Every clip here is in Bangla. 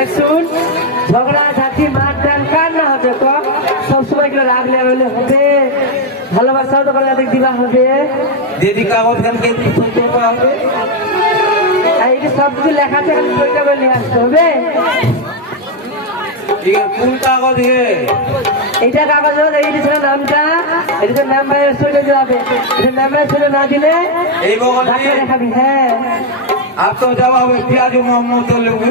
এই শুন ঝগড়া ঝাঁটি মার টান কার না হবে তো সবসময় এগুলো রাখলে রইলে হবে ভালোবাসাও তো করে দিবা হবে দিদি কাগজ খানকে সইতে হবে আর এই যে সব কিছু লেখা আছে খালি বইটা করে নিয়ে আসতে হবে ঠিক আছে কোন কাগজ হে এইটা কাগজ হলো এই ছিল নামটা এটা মেম্বারের সই দিতে হবে এটা মেম্বারের সই না দিলে এই বগল ডাক্তার में দেখাবি হ্যাঁ आप तो जवाब है प्याजू मोहम्मद लोग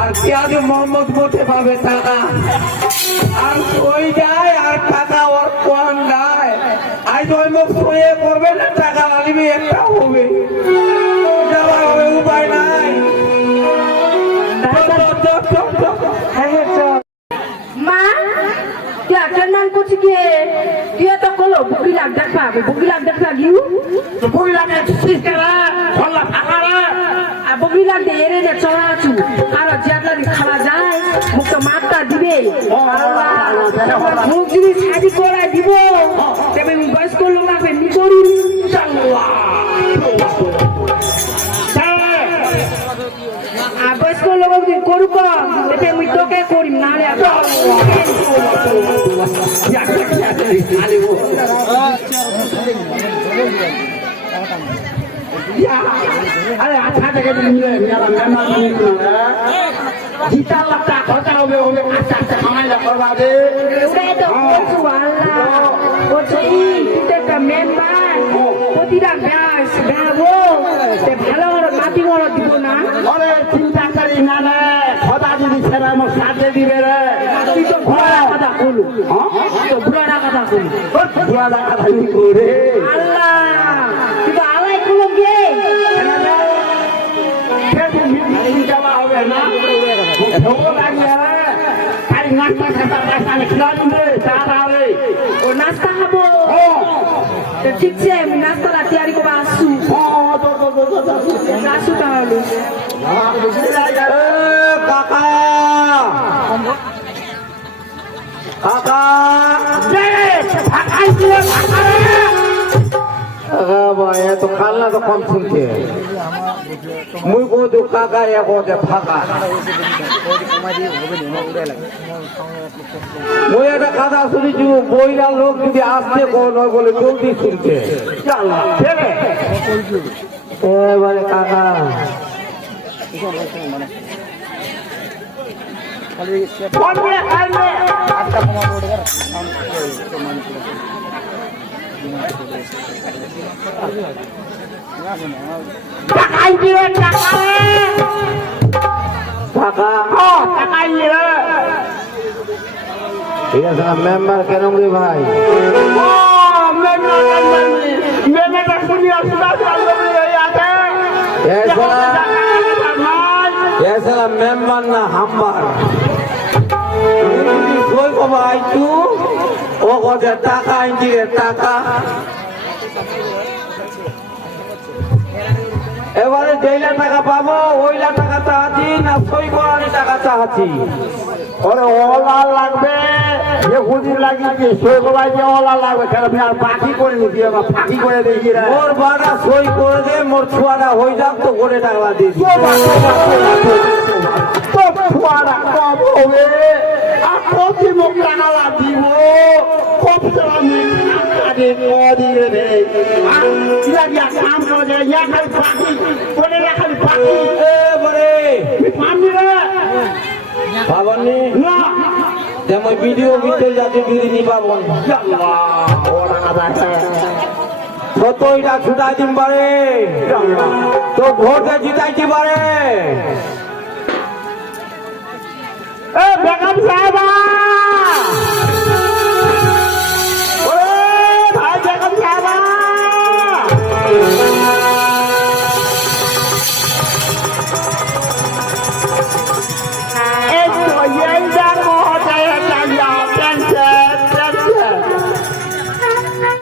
আর পেঁয়াজু মোহাম্মদ মোটে পাবে টাকা? আর ওই যায় আর টাকা ওর কম যায় আজ ওই মুখ সয়ে করবে না টাকা লাগবে একটা হবে। উপায় নাই। হ্যাঁ হ্যাঁ মা তুই একটা নাম করছি কে? তুই তো কলো বুকি লাগ দেখ পাবে বুকি লাগ দেখ সিস্টারা বুকি লাগ দে এরে দে চলা আছু আর জাতলা দি খাওয়া যায় মুখ যদি শাদি করে দিব তবে বয়স্ক লোক লাগবে নি করি আর বয়স্ক লোক যদি করুক তবে মুই তোকে করি না রে আরে আচ্ছা থেকে জিতা লাখটা খরচা হবে হবে আস্তে আস্তে কামাইলা করবা দে প্রতিটা ব্যাস ব্যাবো ভালো নাতি বড় দিব না আরে চিন্তা করি না রে খোদা যদি ছেড়ে আমার সাথে দিবে কথা কথা আল্লাহ নাস্তা খাতা পয়সা খিলা দিবে চা হবে ও নাস্তা খাব তো ঠিক আছে আমি নাস্তাটা তৈরি করব আসু আসু তাহলে এ, কাকা কাকা তো কান্না তো কম শুনছে মুই তো কাকা এ যে ফাঁকা। মুই একটা কথা শুনেছি বইরা লোক যদি আসছে কো নয় বলে জলদি শুনছে। এবারে কাকা। কাকা ঠিক আছে মেম্বার কেন রে ভাই মেম্বার না হাম্বার আইতু ও কতে টাকা আইছি রে টাকা এবারে যেইলা টাকা পাবো ওইলা টাকা চাহাচ্ছি না সই করার টাকা চাহাচ্ছি ওরে ওলা লাগবে যে সই ওলা লাগবে কেন আমি আর বাকি করে নিবি আমার ফাঁকি করে রে মোর বাড়া সই করে দে মোর ছুয়াটা হয়ে যাক তো করে টাকা দিয়ে দিবি। তো ফুয়ারা কম হবে আর প্রতি মুখ টাকা দিব ভাবনি না যেমন ভিডিও ভিতরে যাতে যদি নিবা বল ওরা কথা সতইটা ছুটাই দিন পারে তো ভোটে জিতাইতে পারে এ বেগম সাহেবা!